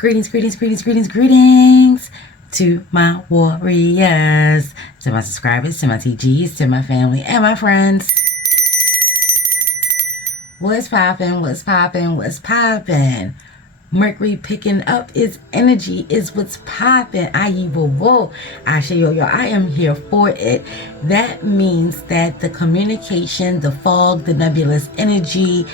Greetings to my warriors, to my subscribers, to my TGs, to my family and my friends. What's poppin'? Mercury picking up its energy is what's poppin'. I say yo, I am here for it. That means that the communication, the fog, the nebulous energy,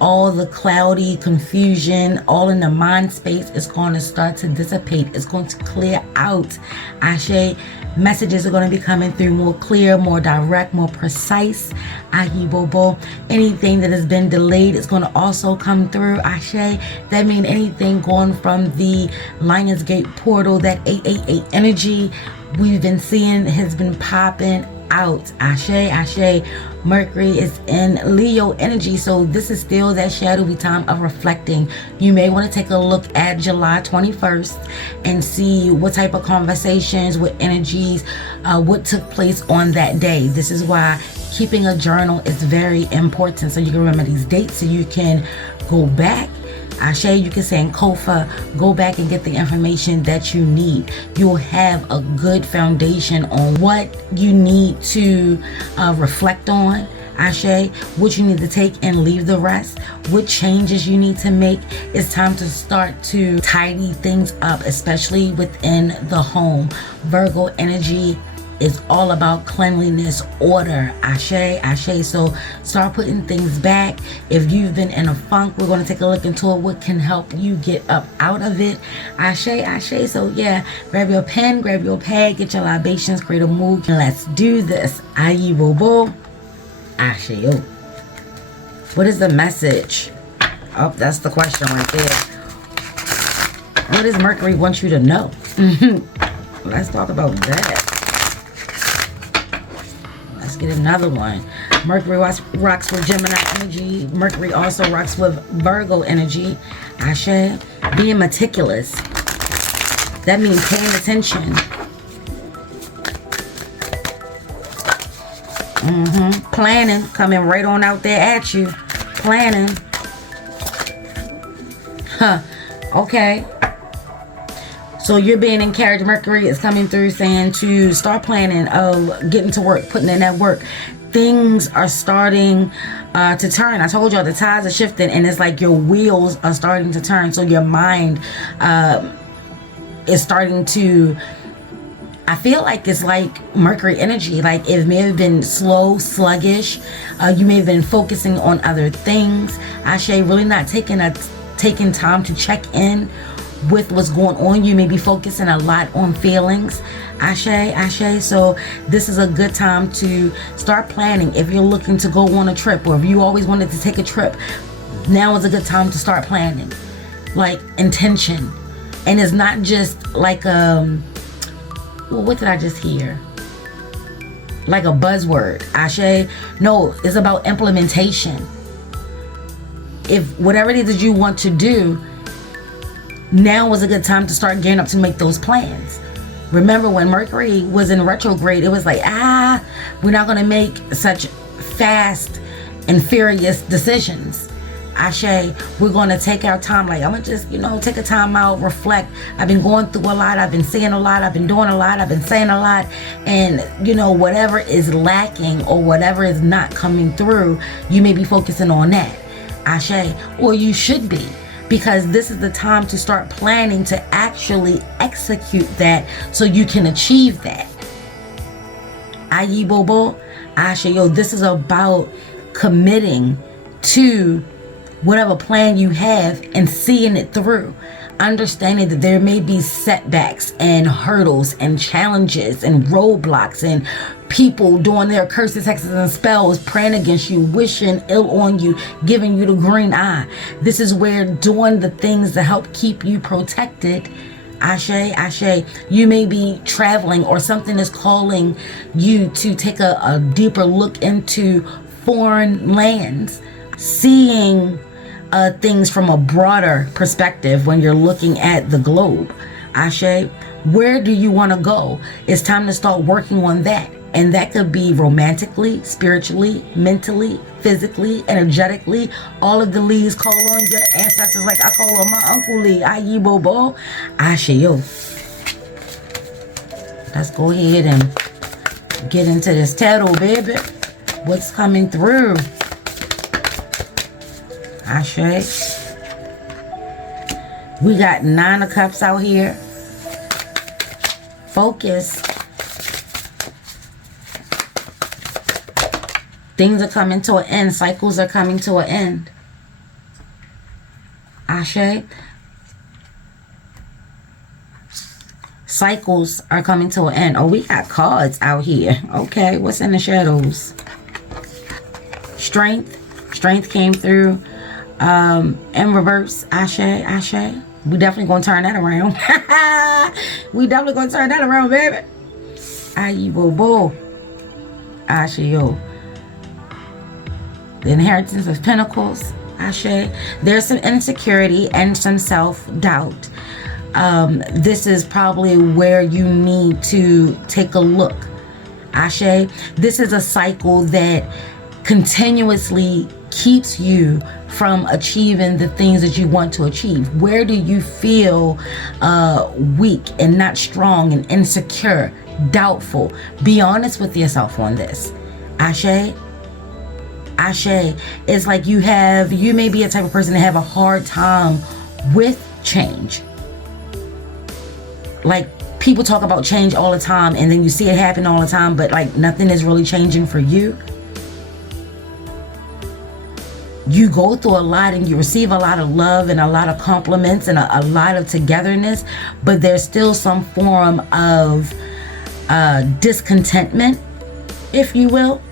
all the cloudy confusion, all in the mind space is going to start to dissipate. It's going to clear out. Ashe, messages are going to be coming through more clear, more direct, more precise. Ahibobo. Anything that has been delayed is going to also come through. Ashe. That means anything going from the Lionsgate portal, that 888 energy we've been seeing has been popping out. Ashe. Mercury is in Leo energy, so this is still that shadowy time of reflecting. You may want to take a look at July 21st and see what type of conversations, what energies, what took place on that day. This is why keeping a journal is very important, so you can remember these dates, so you can go back. Ashe, you can say in Kofa, go back and get the information that you need. You'll have a good foundation on what you need to reflect on. Ashe, what you need to take and leave the rest, what changes you need to make. It's time to start to tidy things up, especially within the home. Virgo energy is all about cleanliness, order. Ashe. So start putting things back. If you've been in a funk, we're going to take a look into what can help you get up out of it. Ashe. So yeah, grab your pen, grab your pad, get your libations, create a mood, and let's do this. Ayi bobo. Ashe. What is the message? Oh, that's the question right there. What does Mercury want you to know? Let's talk about that. Get another one. Mercury rocks with Gemini energy. Mercury also rocks with Virgo energy. Ashe. Being meticulous. That means paying attention. Planning. Coming right on out there at you. Planning. Okay. So you're being encouraged. Mercury is coming through saying to start planning, getting to work, putting in that work. Things are starting to turn. I told y'all the tides are shifting, and it's like your wheels are starting to turn. So your mind is starting to, I feel like it's like Mercury energy. Like it may have been slow, sluggish. You may have been focusing on other things. Ashe, really not taking time to check in with what's going on. You may be focusing a lot on feelings. Ashe. So this is a good time to start planning. If you're looking to go on a trip, or if you always wanted to take a trip, now is a good time to start planning. Like intention. And it's not just like what did I just hear? Like a buzzword. Ashe. No, it's about implementation. If whatever it is that you want to do, now was a good time to start gearing up to make those plans. Remember when Mercury was in retrograde, it was like, we're not going to make such fast and furious decisions. Ashe, we're going to take our time. Like, I'm going to just, take a time out, reflect. I've been going through a lot. I've been seeing a lot. I've been doing a lot. I've been saying a lot. And, whatever is lacking or whatever is not coming through, you may be focusing on that. Ashe, or you should be. Because this is the time to start planning to actually execute that so you can achieve that. Ayi bobo. Ashe, this is about committing to whatever plan you have and seeing it through. Understanding that there may be setbacks and hurdles and challenges and roadblocks and people doing their curses, hexes, and spells, praying against you, wishing ill on you, giving you the green eye. This is where doing the things to help keep you protected. Ashe. You may be traveling, or something is calling you to take a deeper look into foreign lands, seeing things from a broader perspective when you're looking at the globe. Ashe, where do you want to go? It's time to start working on that. And that could be romantically, spiritually, mentally, physically, energetically. All of the Lees call on your ancestors like I call on my Uncle Lee. Ayi Bobo. Ashayo. Let's go ahead and get into this tarot, baby. What's coming through? Ashe. We got 9 of Cups out here. Focus. Things are coming to an end. Cycles are coming to an end. Ashe. Cycles are coming to an end. Oh, we got cards out here. Okay, what's in the shadows? Strength. Strength came through. In reverse. Ashe. Ashe. We definitely gonna turn that around. We definitely gonna turn that around, baby. Ayi Bobo. Ashe yo. The inheritance of pentacles. Ashe. There's some insecurity and some self-doubt. This is probably where you need to take a look. Ashe. This is a cycle that continuously keeps you from achieving the things that you want to achieve. Where do you feel weak and not strong and insecure, doubtful? Be honest with yourself on this. Ashe. Ashe. It's like you may be a type of person that have a hard time with change. Like people talk about change all the time and then you see it happen all the time, but like nothing is really changing for you. You go through a lot and you receive a lot of love and a lot of compliments and a lot of togetherness, but there's still some form of discontentment, if you will,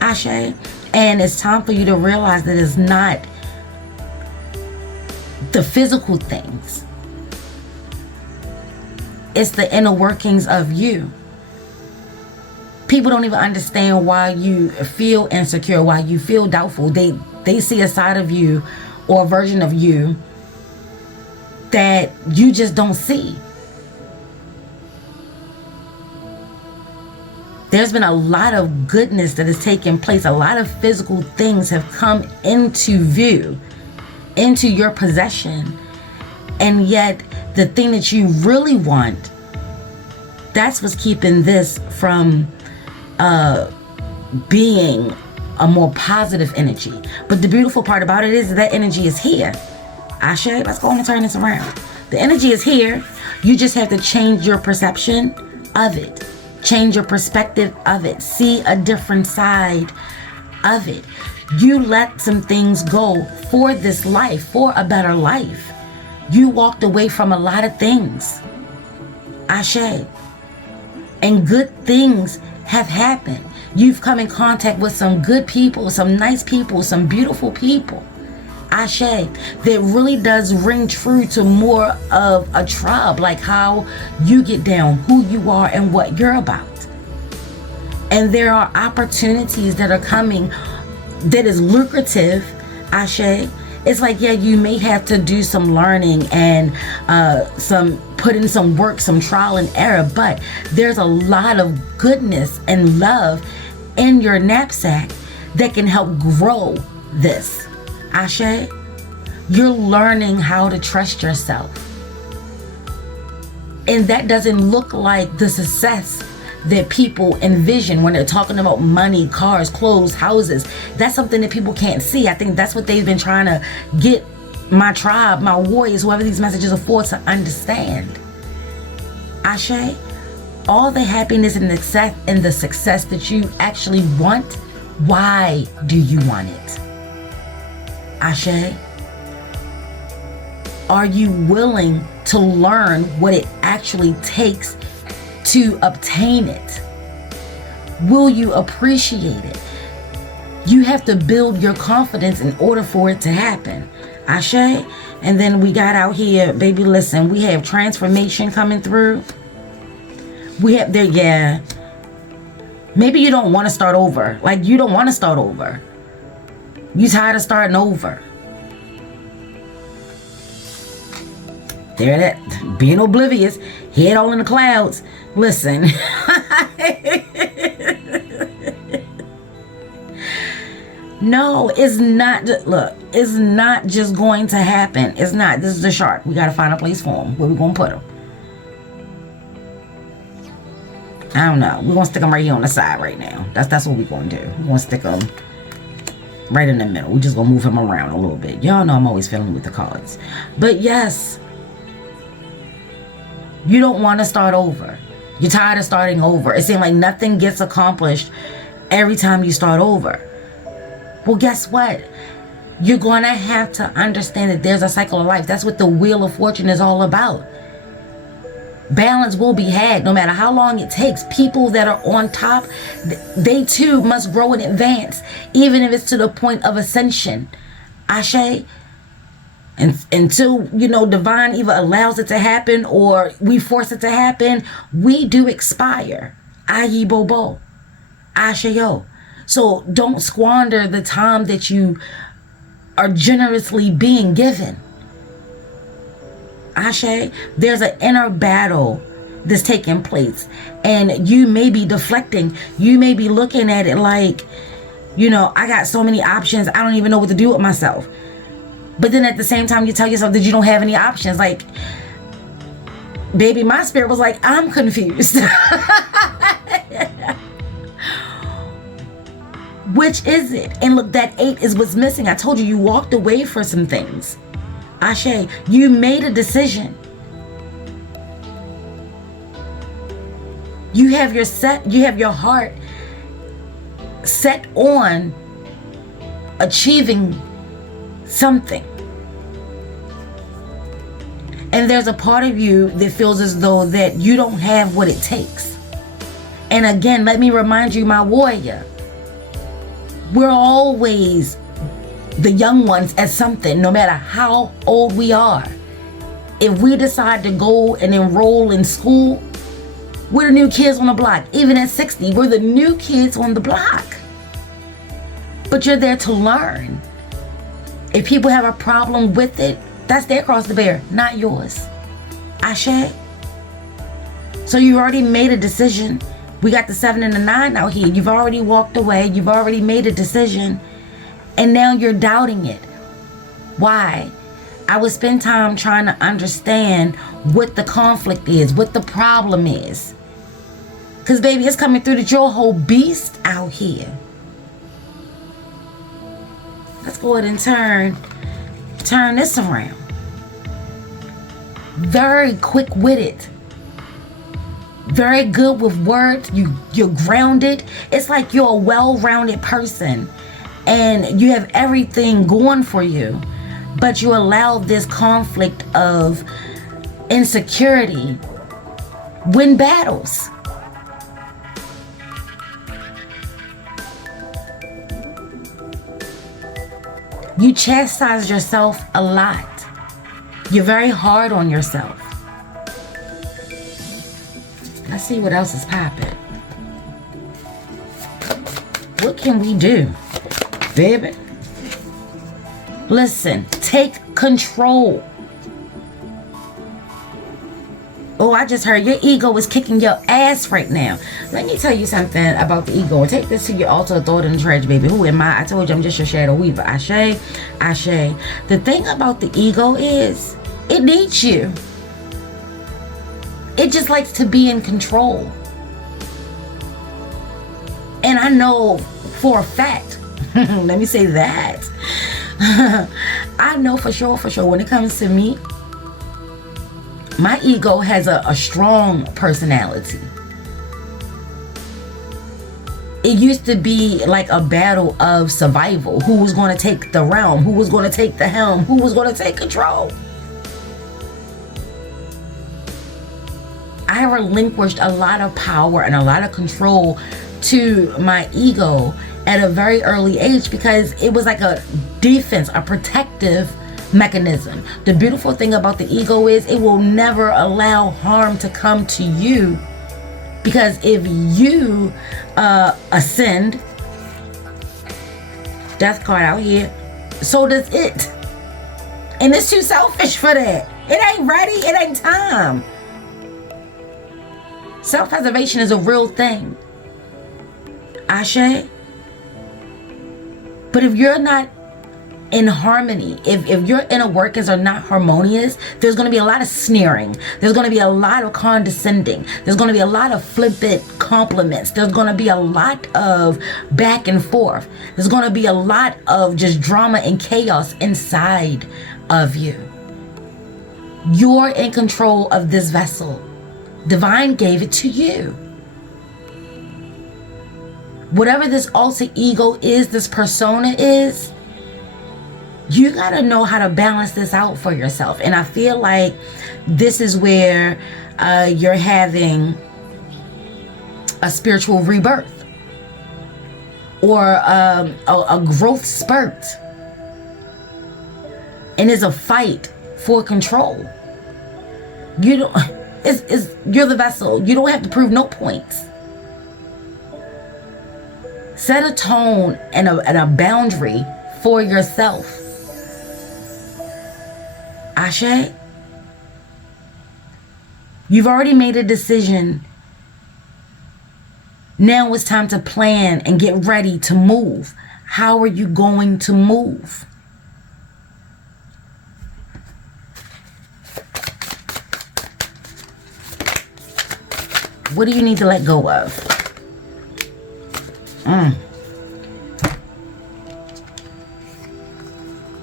Ashe. And it's time for you to realize that it's not the physical things. It's the inner workings of you. People don't even understand why you feel insecure, why you feel doubtful. They see a side of you or a version of you that you just don't see. There's been a lot of goodness that has taken place. A lot of physical things have come into view, into your possession. And yet the thing that you really want, that's what's keeping this from being a more positive energy. But the beautiful part about it is that energy is here. Ashe, let's go on and turn this around. The energy is here. You just have to change your perception of it. Change your perspective of it. See a different side of it. You let some things go for this life, for a better life. You walked away from a lot of things. Ashe. And good things have happened. You've come in contact with some good people, some nice people, some beautiful people. Ashe. That really does ring true to more of a tribe, like how you get down, who you are, and what you're about. And there are opportunities that are coming that is lucrative. Ashe. It's like, yeah, you may have to do some learning and put in some work, some trial and error, but there's a lot of goodness and love in your knapsack that can help grow this. Ashe, you're learning how to trust yourself. And that doesn't look like the success that people envision when they're talking about money, cars, clothes, houses. That's something that people can't see. I think that's what they've been trying to get my tribe, my warriors, whoever these messages are for, to understand. Ashe, all the happiness and the success that you actually want, why do you want it? Ashe, are you willing to learn what it actually takes to obtain it? Will you appreciate it? You have to build your confidence in order for it to happen. Ashe. And then we got out here, baby, listen, we have transformation coming through. We have there, yeah. Maybe you don't want to start over. Like, you don't want to start over. You tired of starting over. There that, being oblivious, head all in the clouds. Listen. No, it's not. Look, it's not just going to happen. It's not. This is the shark. We got to find a place for him. Where we going to put him? I don't know. We're going to stick him right here on the side right now. That's what we're going to do. We're going to stick him right in the middle. We're just going to move him around a little bit. Y'all know I'm always fiddling with the cards. But yes, you don't want to start over. You're tired of starting over. It seems like nothing gets accomplished every time you start over. Well, guess what? You're going to have to understand that there's a cycle of life. That's what the Wheel of Fortune is all about. Balance will be had no matter how long it takes. People that are on top, they too must grow and advance, even if it's to the point of ascension. Ashe. And until, divine either allows it to happen or we force it to happen, we do expire. Ayi bobo. Ashayo. So don't squander the time that you are generously being given. Ashe, there's an inner battle that's taking place. And you may be deflecting. You may be looking at it like, I got so many options. I don't even know what to do with myself. But then at the same time, you tell yourself that you don't have any options. Like, baby, my spirit was like, I'm confused. Which is it? And look, that 8 is what's missing. I told you walked away for some things. Ashe, you made a decision. You have your heart set on achieving something. And there's a part of you that feels as though that you don't have what it takes. And again, let me remind you, my warrior, we're always the young ones at something, no matter how old we are. If we decide to go and enroll in school, we're the new kids on the block. Even at 60, we're the new kids on the block. But you're there to learn. If people have a problem with it, that's their cross to bear, not yours. Ashe. So you already made a decision. We got the 7 and the 9 out here. You've already walked away. You've already made a decision. And now you're doubting it. Why? I would spend time trying to understand what the conflict is, what the problem is. Because, baby, it's coming through that you're a whole beast out here. Let's go ahead and turn this around. Very quick-witted. Very good with words. You're grounded. It's like you're a well-rounded person. And you have everything going for you. But you allow this conflict of insecurity win battles. You chastise yourself a lot. You're very hard on yourself. Let's see what else is popping. What can we do, baby? Listen, take control. Oh, I just heard your ego is kicking your ass right now. Let me tell you something about the ego. Take this to your altar, throw it in the trash, baby. Who am I? I told you I'm just your shadow weaver. Ashe, ashe. The thing about the ego is it needs you. It just likes to be in control. And I know for a fact, let me say that. I know for sure when it comes to me, my ego has a strong personality. It used to be like a battle of survival. Who was going to take the realm? Who was going to take the helm? Who was going to take control? I relinquished a lot of power and a lot of control to my ego at a very early age because it was like a defense, a protective mechanism. The beautiful thing about the ego is it will never allow harm to come to you, because if you ascend, death card out here, so does it. And it's too selfish for that. It ain't ready. It ain't time. Self-preservation is a real thing. Ashe. But if you're not in harmony, if your inner workings are not harmonious, there's going to be a lot of sneering, there's going to be a lot of condescending, there's going to be a lot of flippant compliments, there's going to be a lot of back and forth, there's going to be a lot of just drama and chaos inside of you. You're in control of this vessel. Divine gave it to you. Whatever this alter ego is, this persona is, you got to know how to balance this out for yourself. And I feel like this is where you're having a spiritual rebirth or a growth spurt. And it's a fight for control. You don't, you're the vessel. You don't have to prove no points. Set a tone and a boundary for yourself. Ashe, you've already made a decision. Now it's time to plan and get ready to move. How are you going to move? What do you need to let go of?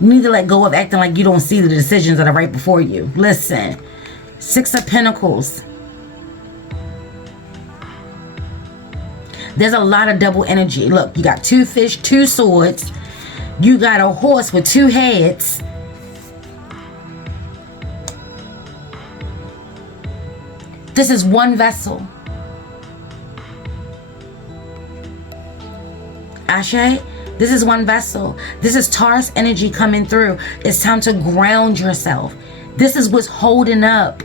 You need to let go of acting like you don't see the decisions that are right before you. Listen, 6 of Pentacles. There's a lot of double energy. Look, you got 2 fish, 2 swords. You got a horse with 2 heads. This is one vessel. Ashe, this is one vessel. This is Taurus energy coming through. It's time to ground yourself. This is what's holding up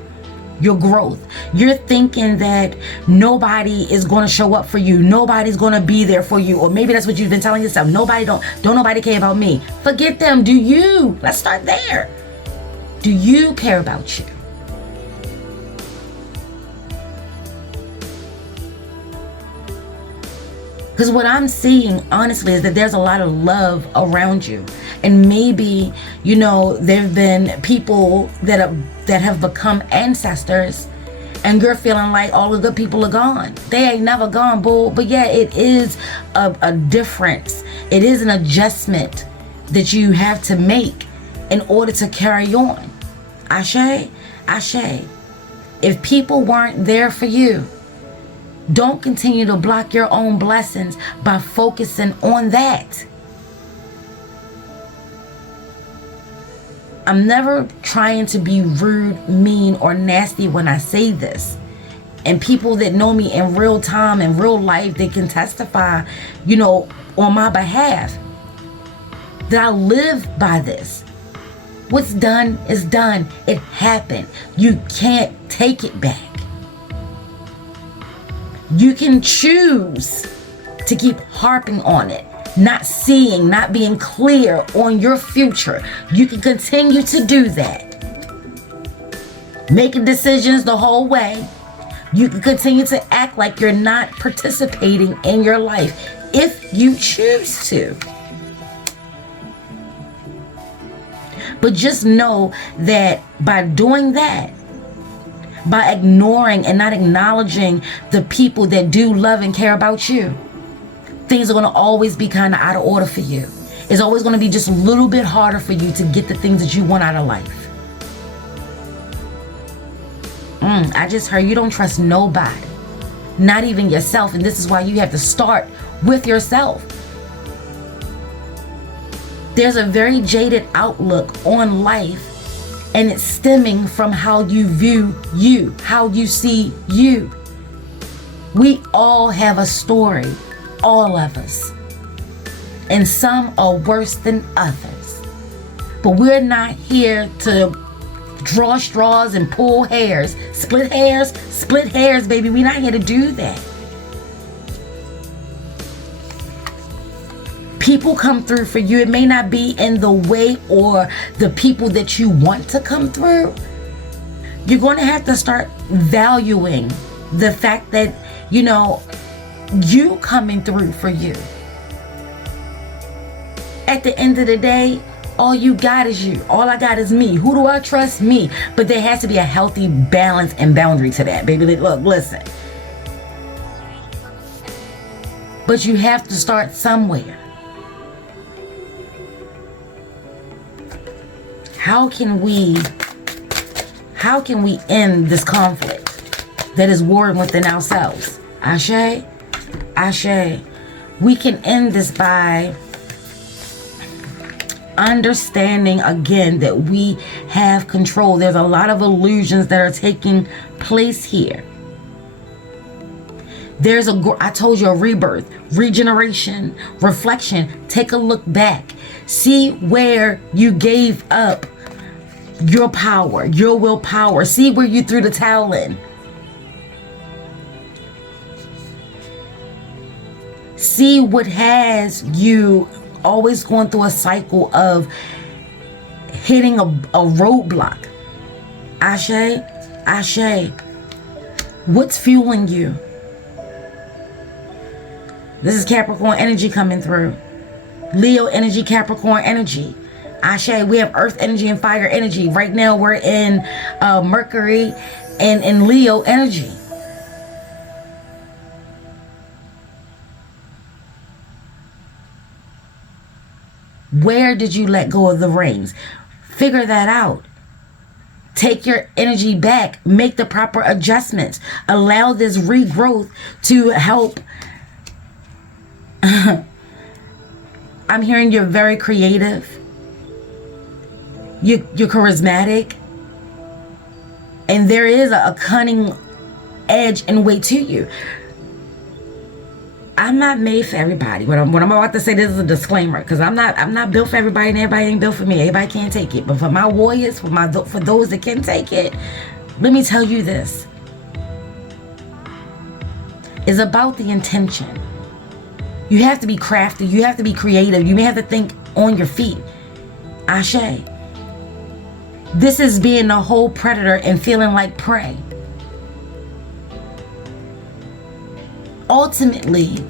your growth. You're thinking that nobody is going to show up for you. Nobody's going to be there for you. Or maybe that's what you've been telling yourself. Don't nobody care about me. Forget them. Do you? Let's start there. Do you care about you? Because what I'm seeing, honestly, is that there's a lot of love around you. And maybe, you know, there have been people that have become ancestors, and you're feeling like all the good people are gone. They ain't never gone, boo. But yeah, it is a difference. It is an adjustment that you have to make in order to carry on. Ashe, Ashe. If people weren't there for you, don't continue to block your own blessings by focusing on that. I'm never trying to be rude, mean, or nasty when I say this. And people that know me in real time, in real life, they can testify, you know, on my behalf that I live by this. What's done is done. It happened. You can't take it back. You can choose to keep harping on it, not seeing, not being clear on your future. You can continue to do that. Making decisions the whole way. You can continue to act like you're not participating in your life if you choose to. But just know that by doing that, by ignoring and not acknowledging the people that do love and care about you, things are going to always be kind of out of order for you. It's always going to be just a little bit harder for you to get the things that you want out of life. I just heard you don't trust nobody, not even yourself. And this is why you have to start with yourself. There's a very jaded outlook on life. And it's stemming from how you view you, how you see you. We all have a story, all of us. And some are worse than others. But we're not here to draw straws and pull hairs. Split hairs, baby. We're not here to do that. People come through for you. It may not be in the way or the people that you want to come through. You're going to have to start valuing the fact that, you know, you coming through for you. At the end of the day, all you got is you. All I got is me. Who do I trust? Me. But there has to be a healthy balance and boundary to that, baby. Look, listen. But you have to start somewhere. How can we end this conflict that is warring within ourselves? Ashe? Ashe. We can end this by understanding again that we have control. There's a lot of illusions that are taking place here. There's I told you, a rebirth, regeneration, reflection. Take a look back. See where you gave up your power, your willpower. See where you threw the towel in. See what has you always going through a cycle of hitting a roadblock. Ashe, Ashe. What's fueling you? This is Capricorn energy coming through. Leo energy, Capricorn energy. Ashe, we have earth energy and fire energy. Right now we're in Mercury and in Leo energy. Where did you let go of the reins? Figure that out. Take your energy back. Make the proper adjustments. Allow this regrowth to help. I'm hearing you're very creative. You're charismatic. And there is a cunning edge and way to you. I'm not made for everybody. What I'm about to say, this is a disclaimer, because I'm not built for everybody, and everybody ain't built for me. Everybody can't take it. But for my warriors, for those that can take it, let me tell you this. It's about the intention. You have to be crafty. You have to be creative. You may have to think on your feet. Ashe. This is being a whole predator and feeling like prey. Ultimately,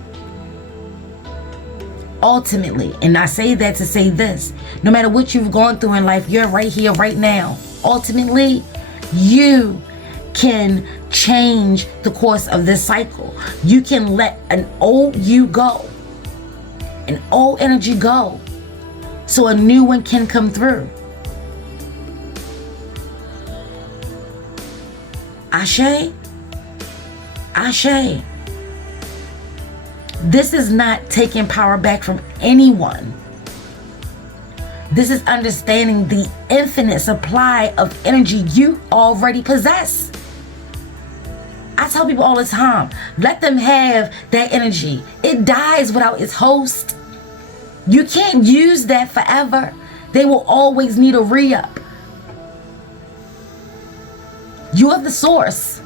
and I say that to say this, no matter what you've gone through in life, you're right here, right now. Ultimately, you can change the course of this cycle. You can let an old you go, an old energy go, so a new one can come through. Ashe, Ashe. This is not taking power back from anyone. This is understanding the infinite supply of energy you already possess. I tell people all the time, let them have that energy. It dies without its host. You can't use that forever. They will always need a re-up. You're the source.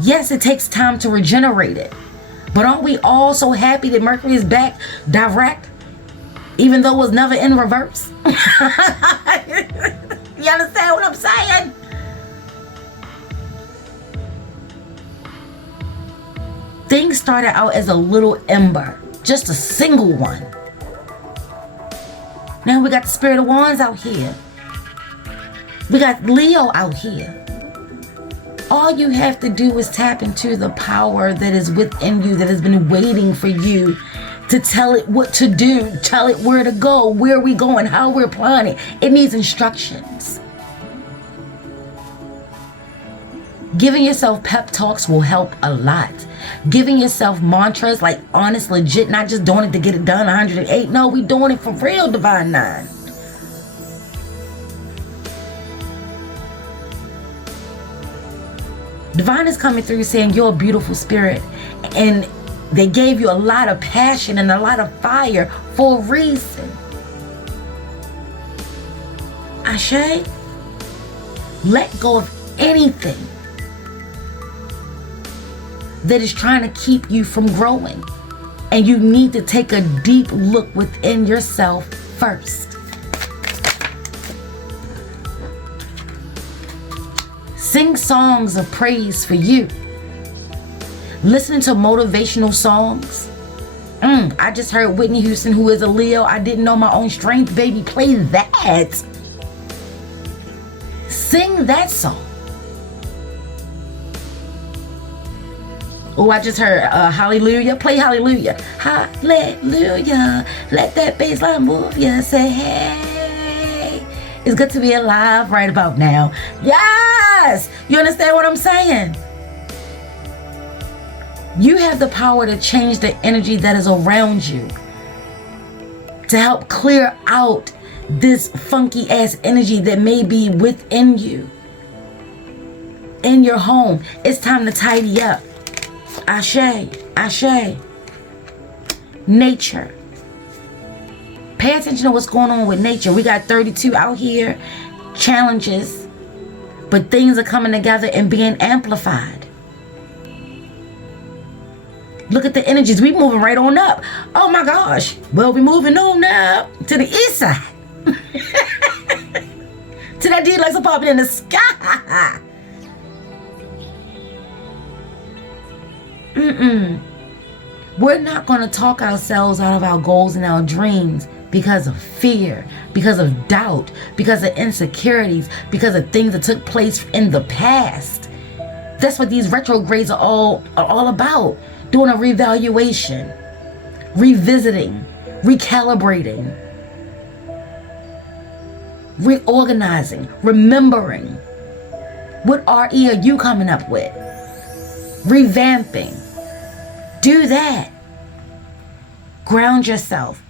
Yes, it takes time to regenerate it. But aren't we all so happy that Mercury is back direct? Even though it was never in reverse? You understand what I'm saying? Things started out as a little ember. Just a single one. Now we got the Spirit of Wands out here. We got Leo out here. All you have to do is tap into the power that is within you, that has been waiting for you to tell it what to do, tell it where to go, where we going, how we're applying it. It needs instructions. Giving yourself pep talks will help a lot. Giving yourself mantras, like honest, legit, not just doing it to get it done 108. No, we doing it for real, Divine Nine. Divine is coming through saying you're a beautiful spirit, and they gave you a lot of passion and a lot of fire for a reason. Ashe, let go of anything that is trying to keep you from growing, and you need to take a deep look within yourself first. Sing songs of praise for you. listening to motivational songs. I just heard Whitney Houston, who is a Leo. I didn't know my own strength, baby. Play that. Sing that song. Oh, I just heard Hallelujah. Play Hallelujah. Hallelujah. Let that bass line move you. Say, hey, it's good to be alive right about now. Yes! You understand what I'm saying? You have the power to change the energy that is around you, to help clear out this funky ass energy that may be within you. In your home, it's time to tidy up. Ashe, ashe. Nature. Pay attention to what's going on with nature. We got 32 out here, challenges, but things are coming together and being amplified. Look at the energies. We moving right on up. Oh my gosh. Well, we moving on up to the east side. To that dude likes to pop in the sky. We're not going to talk ourselves out of our goals and our dreams because of fear, because of doubt, because of insecurities, because of things that took place in the past. That's what these retrogrades are all about. Doing a reevaluation, revisiting, recalibrating, reorganizing, remembering. What RE are you coming up with? Revamping. Do that. Ground yourself.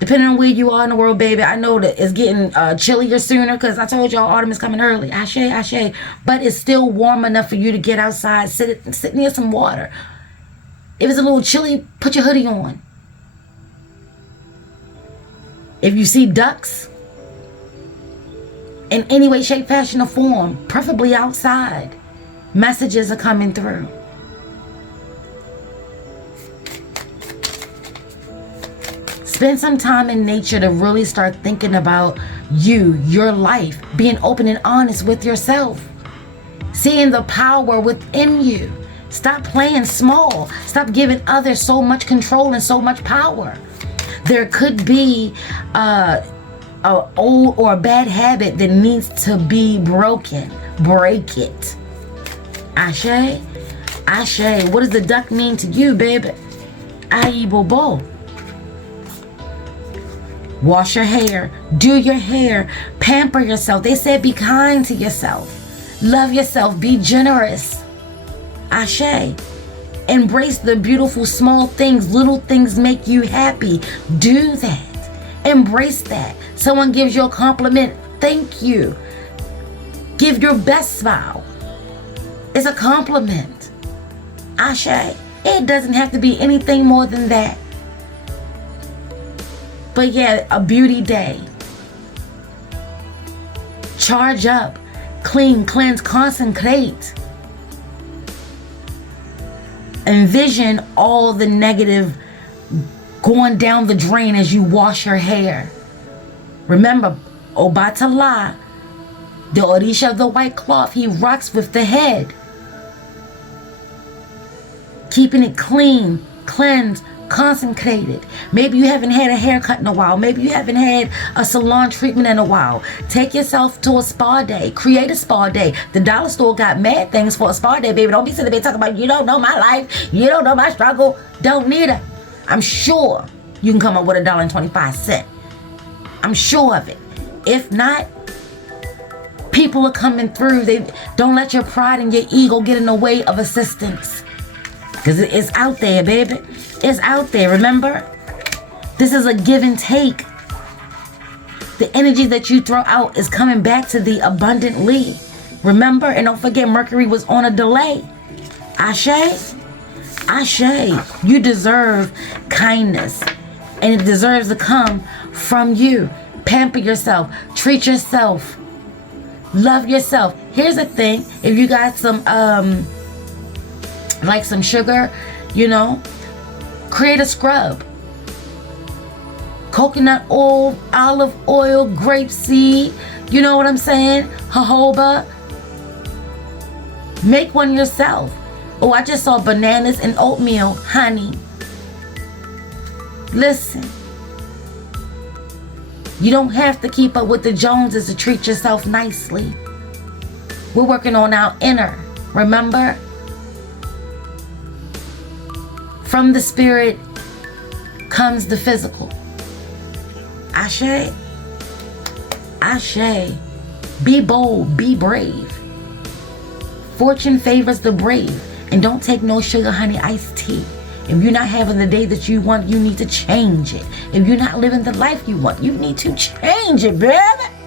Depending on where you are in the world, baby, I know that it's getting chillier sooner because I told y'all autumn is coming early. Ashe, ashe. But it's still warm enough for you to get outside, sit near some water. If it's a little chilly, put your hoodie on. If you see ducks, in any way, shape, fashion, or form, preferably outside, messages are coming through. Spend some time in nature to really start thinking about you, your life, being open and honest with yourself, seeing the power within you. Stop playing small. Stop giving others so much control and so much power. There could be an old or a bad habit that needs to be broken. Break it. Ashe, ashe. What does the duck mean to you, baby? Ayi bobo. Wash your hair. Do your hair. Pamper yourself. They said be kind to yourself. Love yourself. Be generous. Ashe. Embrace the beautiful small things. Little things make you happy. Do that. Embrace that. Someone gives you a compliment. Thank you. Give your best smile. It's a compliment. Ashe. It doesn't have to be anything more than that. But yeah, a beauty day. Charge up. Clean, cleanse, concentrate. Envision all the negative going down the drain as you wash your hair. Remember, Obatala, the Orisha of the white cloth, he rocks with the head. Keeping it clean, cleansed, concentrated. Maybe you haven't had a haircut in a while. Maybe you haven't had a salon treatment in a while. Take yourself to a spa day. Create a spa day. The dollar store got mad things for a spa day, baby. Don't be sitting there talking about you don't know my life. You don't know my struggle. Don't need it. I'm sure you can come up with $1.25. I'm sure of it. If not, people are coming through. They don't let your pride and your ego get in the way of assistance. Because it's out there, baby. It's out there, remember? This is a give and take. The energy that you throw out is coming back to thee abundantly. Remember? And don't forget, Mercury was on a delay. Ashe? Ashe. You deserve kindness. And it deserves to come from you. Pamper yourself. Treat yourself. Love yourself. Here's the thing. If you got some, like some sugar, you know, create a scrub. Coconut oil, olive oil, grapeseed, you know what I'm saying? Jojoba. Make one yourself. Oh, I just saw bananas and oatmeal, honey. Listen. You don't have to keep up with the Joneses to treat yourself nicely. We're working on our inner, remember? From the spirit comes the physical. Ashe. Ashe. Be bold, be brave. Fortune favors the brave. And don't take no sugar, honey, iced tea. If you're not having the day that you want, you need to change it. If you're not living the life you want, you need to change it, baby.